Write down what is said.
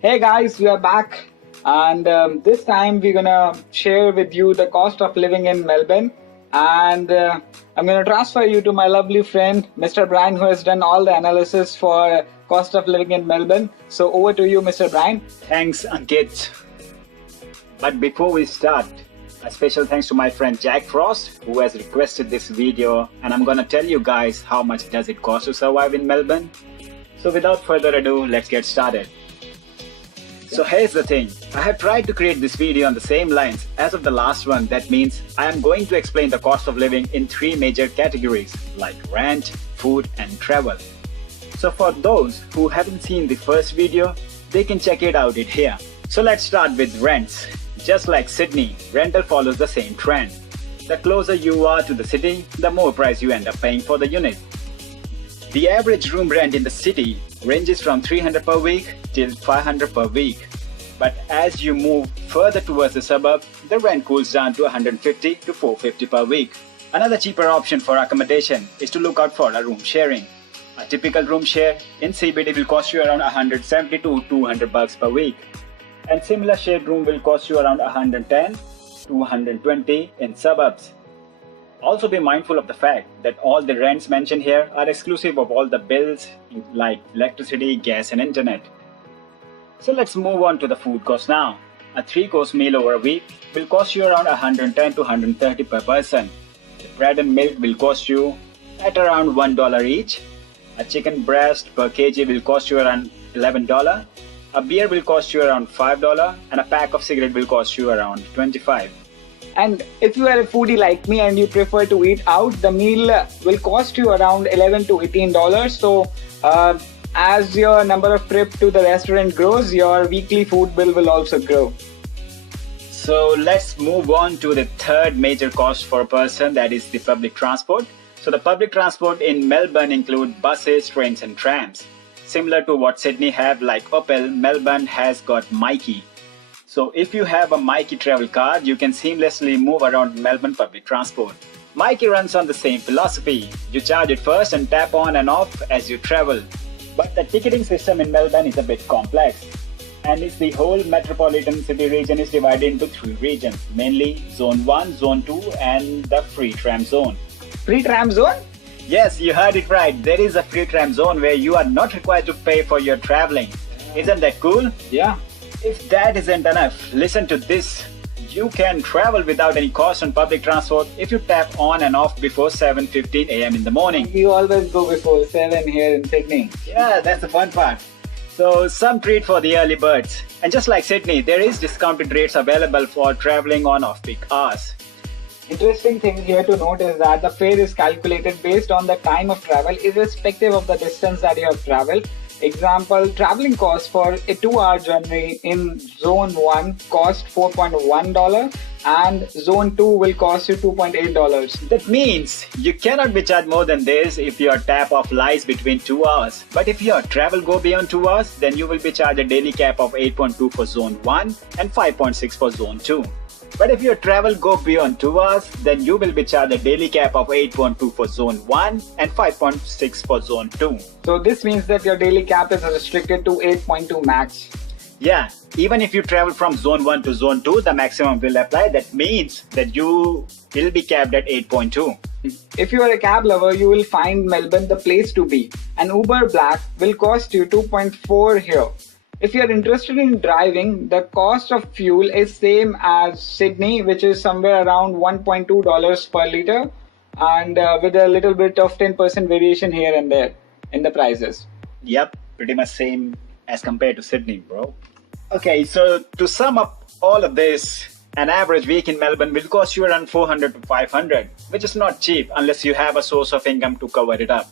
Hey guys, we are back, and this time we're gonna share with you the cost of living in Melbourne. And I'm gonna transfer you to my lovely friend, Mr. Brian, who has done all the analysis for cost of living in Melbourne. So over to you, Mr. Brian. Thanks, Ankit. But before we start, a special thanks to my friend Jack Frost, who has requested this video, and I'm gonna tell you guys how much does it cost to survive in Melbourne. So without further ado, let's get started. So here's the thing, I have tried to create this video on the same lines as of the last one. That means I am going to explain the cost of living in three major categories like rent, food and travel. So for those who haven't seen the first video, they can check it out here. So let's start with rents. Just like Sydney, rental follows the same trend. The closer you are to the city, the more price you end up paying for the unit. The average room rent in the city ranges from $300 per week till $500 per week. But as you move further towards the suburb, the rent cools down to $150 to $450 per week. Another cheaper option for accommodation is to look out for a room sharing. A typical room share in CBD will cost you around $170 to $200 per week. And similar shared room will cost you around $110 to $120 in suburbs. Also be mindful of the fact that all the rents mentioned here are exclusive of all the bills like electricity, gas and internet. So let's move on to the food cost now. A 3-course meal over a week will cost you around $110 to $130 per person. The bread and milk will cost you at around $1 each. A chicken breast per kg will cost you around $11. A beer will cost you around $5 and a pack of cigarette will cost you around $25. And if you are a foodie like me and you prefer to eat out, the meal will cost you around $11 to $18. So as your number of trips to the restaurant grows, your weekly food bill will also grow. So let's move on to the third major cost for a person, that is the public transport. So the public transport in Melbourne include buses, trains and trams. Similar to what Sydney have like Opel, Melbourne has got Myki. So if you have a Myki travel card, you can seamlessly move around Melbourne public transport. Myki runs on the same philosophy. You charge it first and tap on and off as you travel. But the ticketing system in Melbourne is a bit complex. And it's the whole metropolitan city region is divided into 3 regions, mainly Zone 1, Zone 2 and the free tram zone. Free tram zone? Yes, you heard it right. There is a free tram zone where you are not required to pay for your traveling. Isn't that cool? Yeah. If that isn't enough, listen to this. You can travel without any cost on public transport if you tap on and off before 7:15 a.m. in the morning. We always go before 7 here in Sydney. Yeah, that's the fun part. So some treat for the early birds. And just like Sydney, there is discounted rates available for traveling on off-peak hours. Interesting thing here to note is that the fare is calculated based on the time of travel irrespective of the distance that you have traveled. Example, traveling cost for a 2-hour journey in Zone 1 cost $4.1 and Zone 2 will cost you $2.8. That means you cannot be charged more than this if your tap off lies between 2 hours. But if your travel go beyond 2 hours, then you will be charged a daily cap of 8.2 for Zone 1 and 5.6 for Zone 2. But if your travel go beyond 2 hours, then you will be charged a daily cap of 8.2 for Zone 1 and 5.6 for Zone 2. So this means that your daily cap is restricted to 8.2 max. Yeah, even if you travel from Zone 1 to Zone 2, the maximum will apply. That means that you will be capped at 8.2. If you are a cab lover, you will find Melbourne the place to be. An Uber Black will cost you 2.4 here. If you are interested in driving, the cost of fuel is same as Sydney, which is somewhere around $1.2 per litre and with a little bit of 10% variation here and there in the prices. Yep, pretty much same as compared to Sydney, bro. Okay, so to sum up all of this, an average week in Melbourne will cost you around $400 to $500, which is not cheap unless you have a source of income to cover it up.